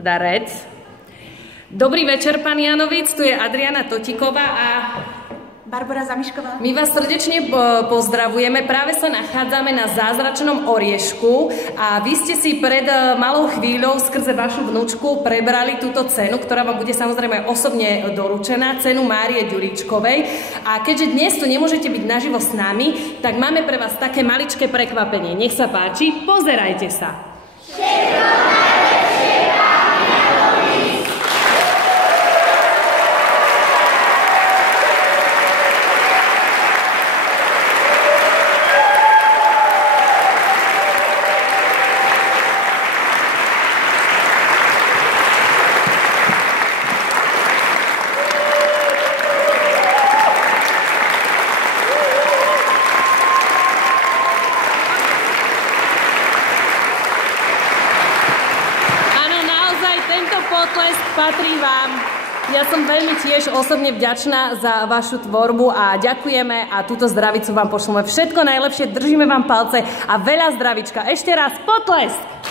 teda Rec. Dobrý večer, pán Janovic, tu je Adriana Totiková a Barbora Zamišková. my vás srdečne pozdravujeme. Práve sa nachádzame na Zázračnom oriešku a vy ste si pred malou chvíľou skrze vašu vnúčku prebrali túto cenu, ktorá vám bude samozrejme osobne doručená, cenu Márie Ďuričkovej. A keďže dnes tu nemôžete byť naživo s nami, tak máme pre vás také maličké prekvapenie. Nech sa páči, pozerajte sa. Potlesk patrí vám. Ja som veľmi tiež osobne vďačná za vašu tvorbu a ďakujeme a túto zdravicu vám pošleme. Všetko najlepšie, držíme vám palce a veľa zdravička. Ešte raz potlesk!